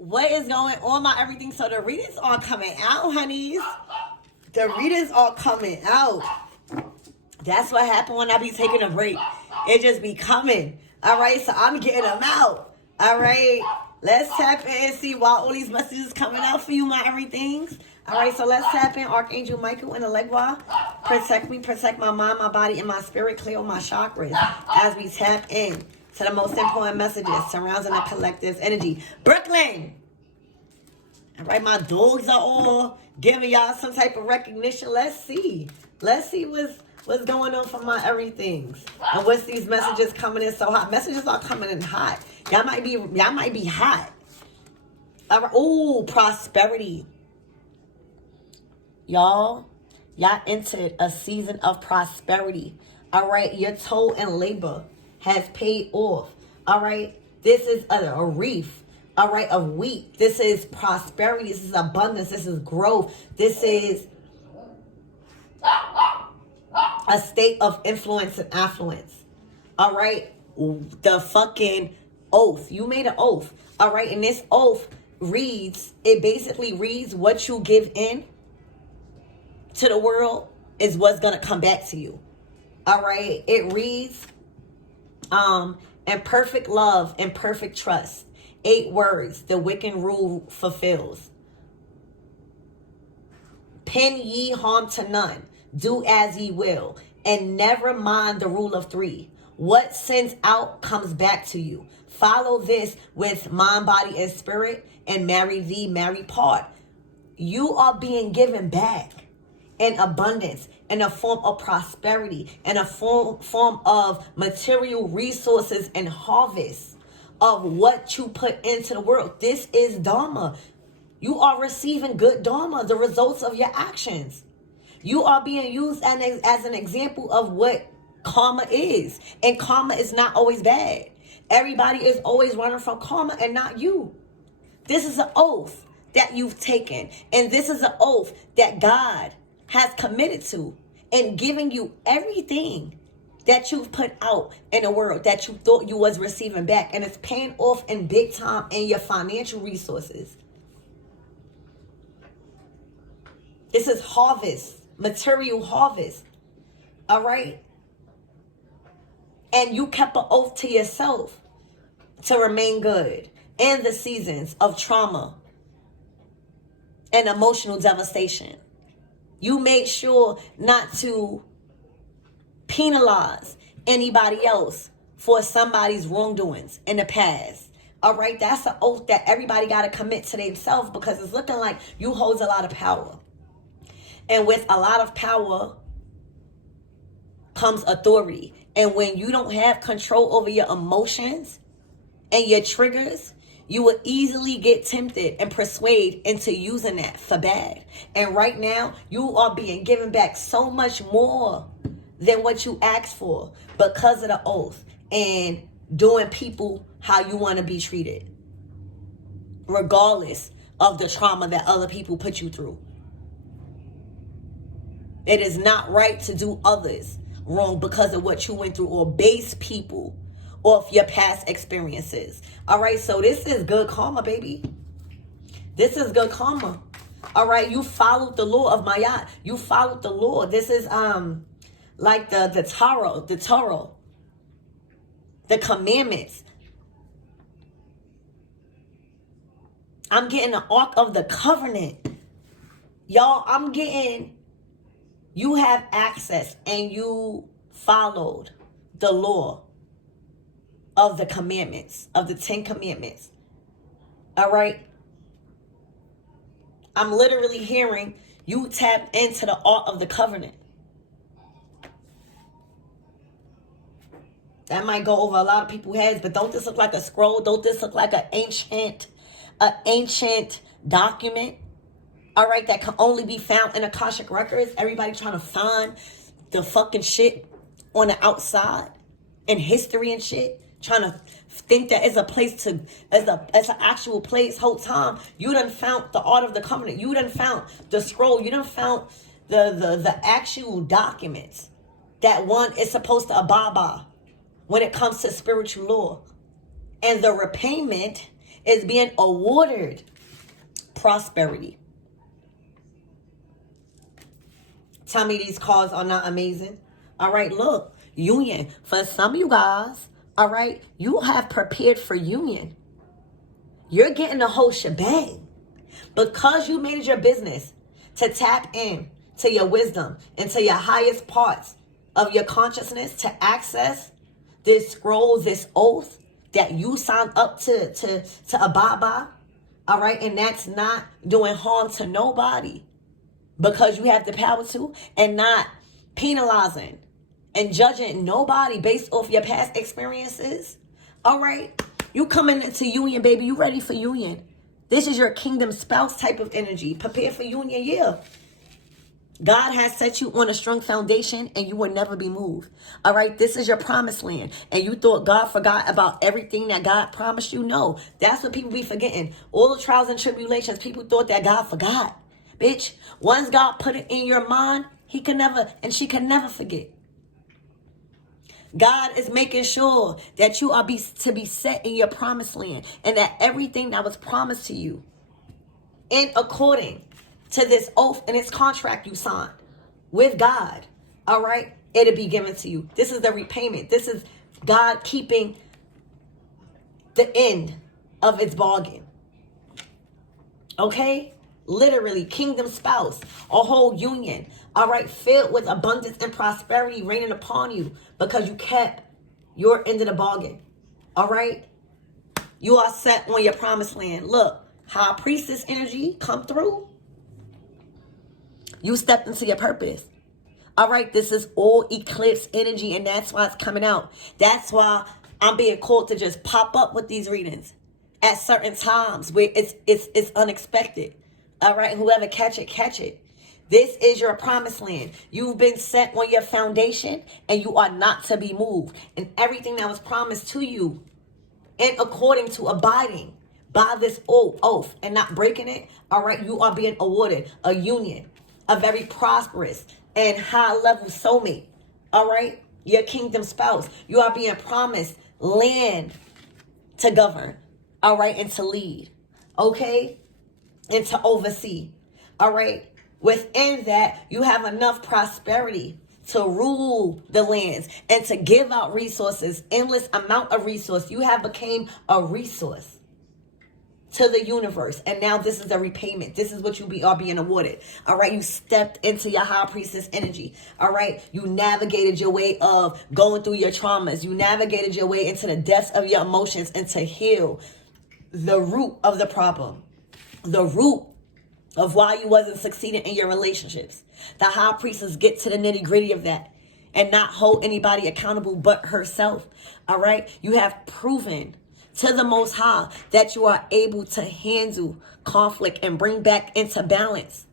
What is going on, my everything? So the readings are coming out, honeys. The readings are coming out. That's what happened when I be taking a break. It just be coming. All right, so I'm getting them out. All right, let's tap in and see why all these messages coming out for you, my everythings. All right, so let's tap in. Archangel Michael and Allegra. Protect me, protect my mind, my body, and my spirit. Clear all my chakras as we tap in to the most important messages surrounding the collective's energy. Brooklyn! All right, my dogs are all giving y'all some type of recognition. Let's see. Let's see what's going on for my everythings. And what's these messages coming in so hot? Messages are coming in hot. Y'all might be hot. All right. Ooh, prosperity. Y'all entered a season of prosperity. All right, your toll and labor has paid off. All right, this is a reef, all right, of wheat. This is prosperity. This is abundance. This is growth. This is a state of influence and affluence. All right, the fucking oath. You made an oath. All right, and this oath basically reads what you give in to the world is what's going to come back to you. All right, it reads, in perfect love and perfect trust, 8 words the Wiccan rule fulfills. Pen ye harm to none, do as ye will, and never mind the rule of 3. What sends out comes back to you. Follow this with mind, body, and spirit, and marry thee, marry part. You are being given back in abundance, in a form of prosperity, in a form of material resources and harvest of what you put into the world. This is Dharma. You are receiving good Dharma, the results of your actions. You are being used as an example of what karma is. And karma is not always bad. Everybody is always running from karma and not you. This is an oath that you've taken. And this is an oath that God has committed to and giving you everything that you've put out in the world that you thought you was receiving back. And it's paying off in big time in your financial resources. This is harvest, material harvest. All right? And you kept an oath to yourself to remain good in the seasons of trauma and emotional devastation. You made sure not to penalize anybody else for somebody's wrongdoings in the past. All right, that's an oath that everybody got to commit to themselves, because it's looking like you hold a lot of power. And with a lot of power comes authority. And when you don't have control over your emotions and your triggers, you will easily get tempted and persuaded into using that for bad. And right now, you are being given back so much more than what you asked for because of the oath and doing people how you want to be treated, regardless of the trauma that other people put you through. It is not right to do others wrong because of what you went through, or base people off your past experiences. All right, so this is good karma, baby. This is good karma. All right, you followed the law of Mayat. You followed the law. This is like the Torah, the commandments. I'm getting the Ark of the Covenant. Y'all, I'm getting, you have access and you followed the law of the commandments, of the 10 commandments. All right. I'm literally hearing you tap into the Ark of the Covenant. That might go over a lot of people's heads, but don't this look like a scroll? Don't this look like an ancient document? All right, that can only be found in Akashic Records. Everybody trying to find the fucking shit on the outside and history and shit. Trying to think that it's a place to, as an actual place. Whole time you done found the Art of the Covenant. You done found the scroll. You done found the actual documents that one is supposed to abide by when it comes to spiritual law. And the repayment is being awarded prosperity. Tell me these cards are not amazing. All right, look, union. For some of you guys, all right, you have prepared for union. You're getting the whole shebang. Because you made it your business to tap in to your wisdom and to your highest parts of your consciousness to access this scroll, this oath that you signed up to abide by. All right, and that's not doing harm to nobody because you have the power to, and not penalizing and judging nobody based off your past experiences. All right, you coming into union, baby. You ready for union. This is your kingdom spouse type of energy. Prepare for union, yeah. God has set you on a strong foundation and you will never be moved. All right, this is your promised land. And you thought God forgot about everything that God promised you? No, that's what people be forgetting. All the trials and tribulations, people thought that God forgot. Bitch, once God put it in your mind, he can never, and she can never forget. God is making sure that you are to be set in your promised land and that everything that was promised to you in according to this oath and this contract you signed with God, all right, it'll be given to you. This is the repayment. This is God keeping the end of its bargain. Okay? Literally, kingdom spouse, a whole union, all right, filled with abundance and prosperity raining upon you because you kept your end of the bargain, all right? You are set on your promised land. Look, high priestess energy come through. You stepped into your purpose. All right, this is all eclipse energy, and that's why it's coming out. That's why I'm being called to just pop up with these readings at certain times where it's unexpected. All right, whoever catch it, catch it. This is your promised land. You've been set on your foundation, and you are not to be moved. And everything that was promised to you, and according to abiding by this oath and not breaking it, all right, you are being awarded a union, a very prosperous and high-level soulmate, all right? Your kingdom spouse. You are being promised land to govern, all right, and to lead, okay, and to oversee, all right? Within that, you have enough prosperity to rule the lands and to give out resources, endless amount of resource. You have became a resource to the universe. And now this is the repayment. This is what you are being awarded. All right. You stepped into your high priestess energy. All right. You navigated your way of going through your traumas. You navigated your way into the depths of your emotions and to heal the root of the problem, the root of why you wasn't succeeding in your relationships. The high priestess get to the nitty gritty of that and not hold anybody accountable but herself. All right. You have proven to the Most High that you are able to handle conflict and bring back into balance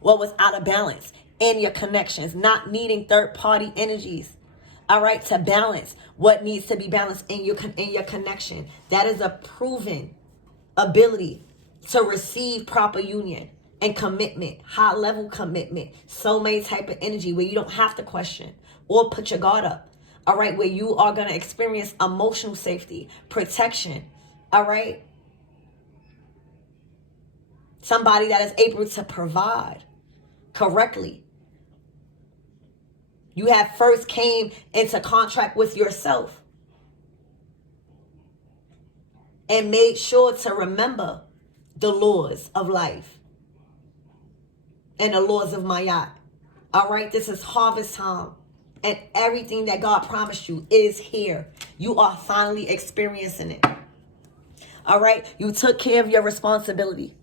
what was out of balance in your connections, not needing third-party energies, all right, to balance what needs to be balanced in your connection. That is a proven ability to receive proper union and commitment, high-level commitment, soulmate type of energy where you don't have to question or put your guard up. All right, where you are going to experience emotional safety, protection, all right? Somebody that is able to provide correctly. You have first came into contract with yourself and made sure to remember the laws of life and the laws of Mayat. All right, this is harvest time. And everything that God promised you is here. You are finally experiencing it. All right? You took care of your responsibility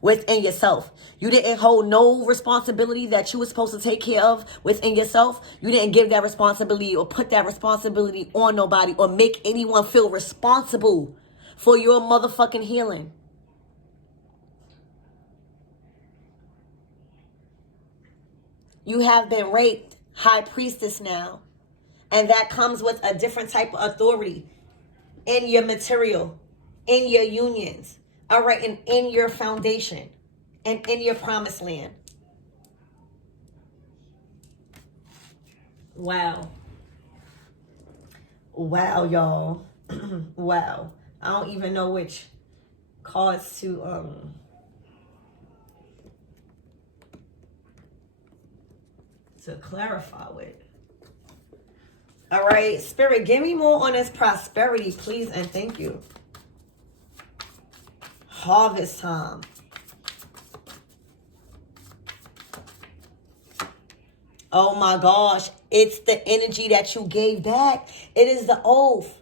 within yourself. You didn't hold no responsibility that you were supposed to take care of within yourself. You didn't give that responsibility or put that responsibility on nobody or make anyone feel responsible for your motherfucking healing. You have been raped. High priestess now, and that comes with a different type of authority in your material, in your unions, all right, and in your foundation and in your promised land. Wow, y'all. Wow. I don't even know which cards to clarify with. All right, Spirit, give me more on this prosperity, please, and thank you. Harvest time. Oh my gosh, it's the energy that you gave back. It is the oath.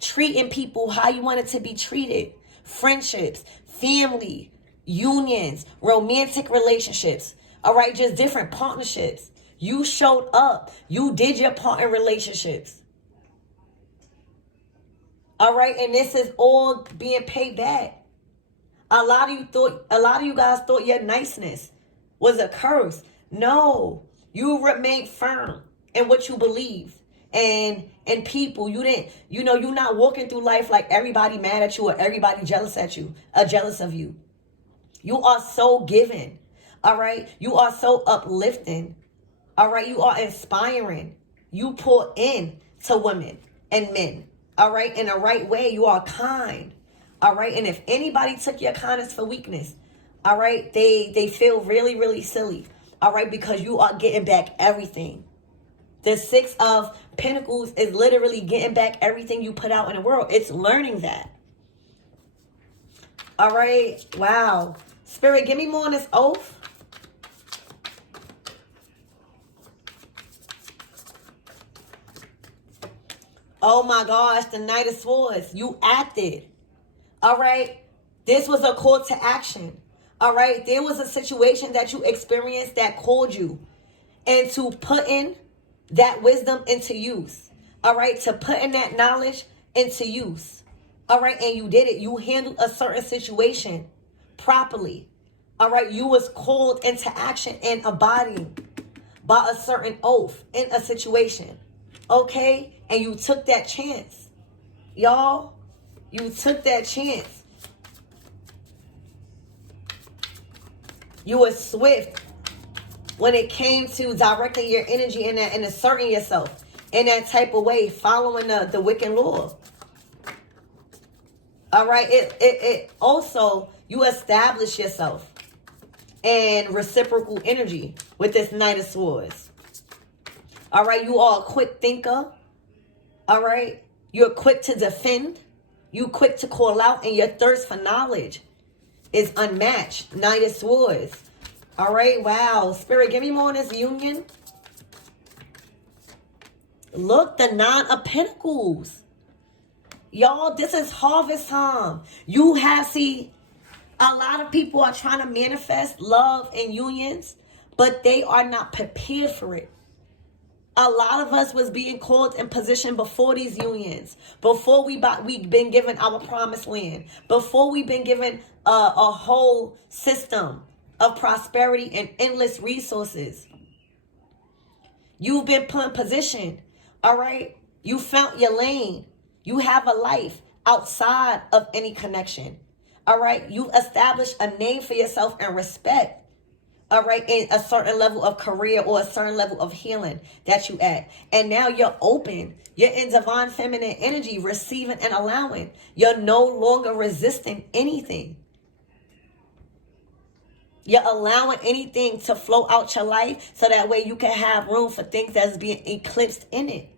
Treating people how you want it to be treated. Friendships, family, unions, romantic relationships. All right, just different partnerships. You showed up. You did your part in relationships. All right, and this is all being paid back. A lot of you guys thought your niceness was a curse. No, you remained firm in what you believe. And people, you're not walking through life like everybody mad at you or everybody jealous at you, or jealous of you. You are so giving. All right. You are so uplifting. All right. You are inspiring. You pour in to women and men. All right. In the right way. You are kind. All right. And if anybody took your kindness for weakness, all right, they feel really, really silly. All right. Because you are getting back everything. The Six of Pentacles is literally getting back everything you put out in the world. It's learning that. All right. Wow. Spirit, give me more on this oath. Oh my gosh, the Knight of Swords. You acted. All right. This was a call to action. All right. There was a situation that you experienced that called you into putting that wisdom into use. All right. To putting that knowledge into use. All right. And you did it. You handled a certain situation properly. All right. You was called into action and abiding by a certain oath in a situation. Okay. And you took that chance. Y'all, you took that chance. You were swift when it came to directing your energy and asserting yourself in that type of way, following the Wiccan law. All right. It also, you establish yourself in reciprocal energy with this Knight of Swords. All right. You are a quick thinker. All right. You're quick to defend. You quick to call out, and your thirst for knowledge is unmatched. Knight of Swords. All right. Wow. Spirit, give me more on this union. Look, the Nine of Pentacles. Y'all, this is harvest time. You have, see, a lot of people are trying to manifest love and unions, but they are not prepared for it. A lot of us was being called in position before these unions, before we've been given our promised land, before we've been given a whole system of prosperity and endless resources. You've been put in position, all right? You found your lane. You have a life outside of any connection, all right? You established a name for yourself and respect. All right, in a certain level of career or a certain level of healing that you at. And now you're open. You're in divine feminine energy, receiving and allowing. You're no longer resisting anything. You're allowing anything to flow out your life so that way you can have room for things that's being eclipsed in it.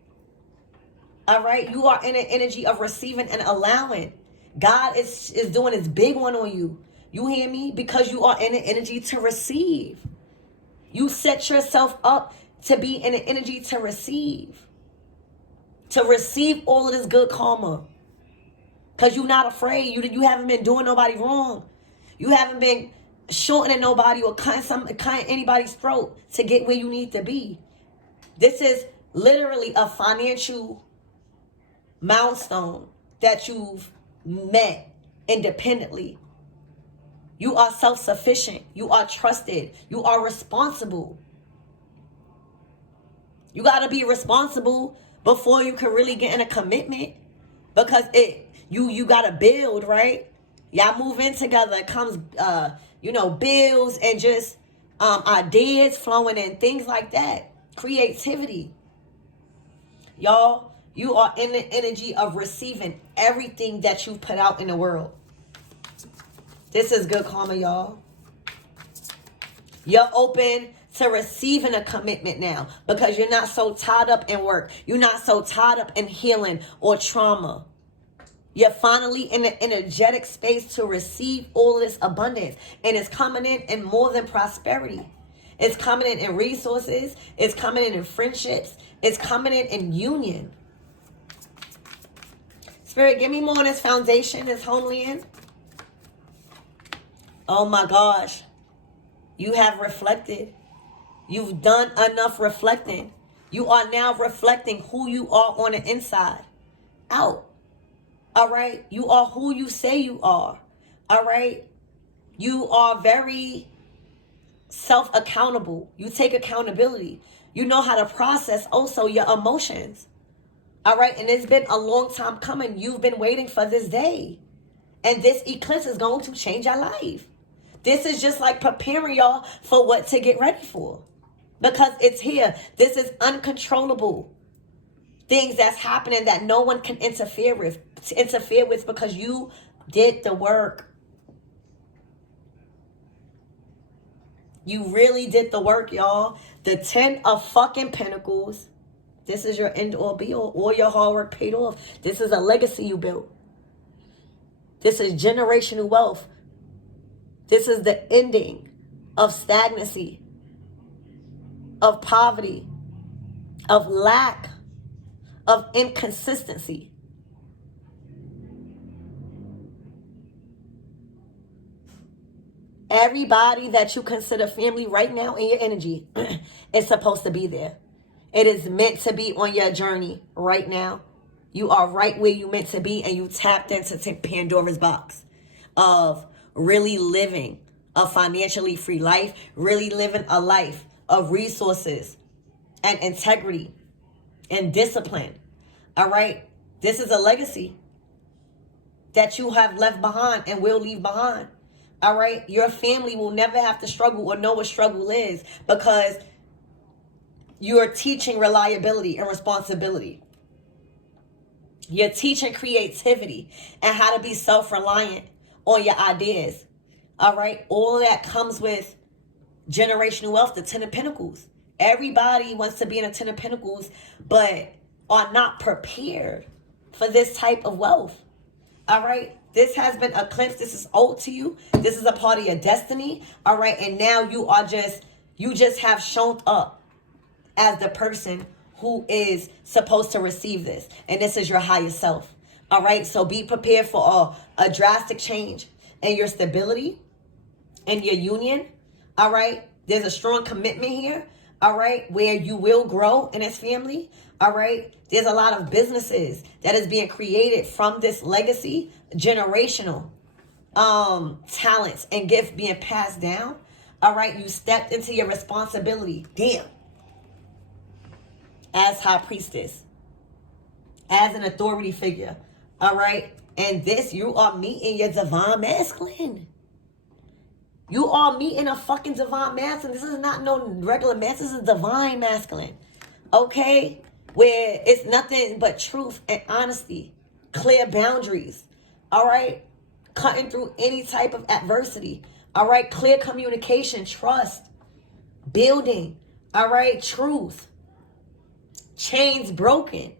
All right, you are in an energy of receiving and allowing. God is doing his big one on you. You hear me? Because you are in an energy to receive. You set yourself up to be in an energy to receive. To receive all of this good karma. Because you're not afraid. You haven't been doing nobody wrong. You haven't been shortening nobody or cutting anybody's throat to get where you need to be. This is literally a financial milestone that you've met independently. You are self-sufficient. You are trusted. You are responsible. You got to be responsible before you can really get in a commitment. Because you got to build, right? Y'all move in together. It comes, bills and just ideas flowing and things like that. Creativity. Y'all, You are in the energy of receiving everything that you've put out in the world. This is good karma, y'all. You're open to receiving a commitment now because you're not so tied up in work. You're not so tied up in healing or trauma. You're finally in an energetic space to receive all this abundance. And it's coming in more than prosperity. It's coming in resources. It's coming in friendships. It's coming in union. Spirit, give me more on this foundation, this homeland. Oh my gosh. You have reflected. You've done enough reflecting. You are now reflecting who you are on the inside out. All right. You are who you say you are. All right. You are very self-accountable. You take accountability. You know how to process also your emotions. All right. And it's been a long time coming. You've been waiting for this day. And this eclipse is going to change your life. This is just like preparing y'all for what to get ready for. Because it's here. This is uncontrollable. Things that's happening that no one can interfere with because you did the work. You really did the work, y'all. The 10 of fucking Pentacles. This is your end all be all. All your hard work paid off. This is a legacy you built. This is generational wealth. This is the ending of stagnancy, of poverty, of lack, of inconsistency. Everybody that you consider family right now in your energy is supposed to be there. It is meant to be on your journey right now. You are right where you meant to be, and you tapped into Pandora's box of really living a financially free life, really living a life of resources and integrity and discipline. All right? This is a legacy that you have left behind and will leave behind. All right? Your family will never have to struggle or know what struggle is because you're teaching reliability and responsibility. You're teaching creativity and how to be self-reliant on your ideas. All right? All that comes with generational wealth, the 10 of Pentacles. Everybody wants to be in a 10 of Pentacles, but are not prepared for this type of wealth. All right? This has been eclipsed. This is owed to you. This is a part of your destiny. All right? And now you just have shown up as the person who is supposed to receive this. And this is your higher self. All right? So be prepared for a drastic change in your stability, in your union. All right? There's a strong commitment here. All right? Where you will grow in this family. All right? There's a lot of businesses that is being created from this legacy, generational talents and gifts being passed down. All right? You stepped into your responsibility. Damn. As high priestess. As an authority figure. All right? And this, you are meeting your divine masculine. You are meeting a fucking divine masculine. This is not no regular masculine. This is divine masculine. Okay? Where it's nothing but truth and honesty. Clear boundaries. All right? Cutting through any type of adversity. All right? Clear communication. Trust. Building. All right? Truth. Chains broken.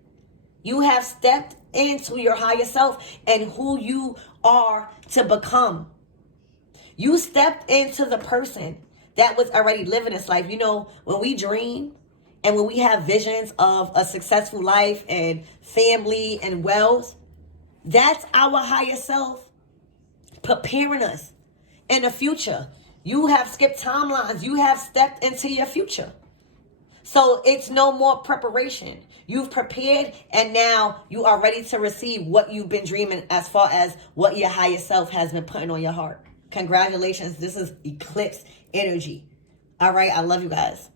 You have stepped into your higher self and who you are to become. You stepped into the person that was already living this life. You know, when we dream and when we have visions of a successful life and family and wealth, that's our higher self preparing us in the future. You have skipped timelines. You have stepped into your future. So it's no more preparation. You've prepared and now you are ready to receive what you've been dreaming as far as what your higher self has been putting on your heart. Congratulations. This is eclipse energy. All right. I love you guys.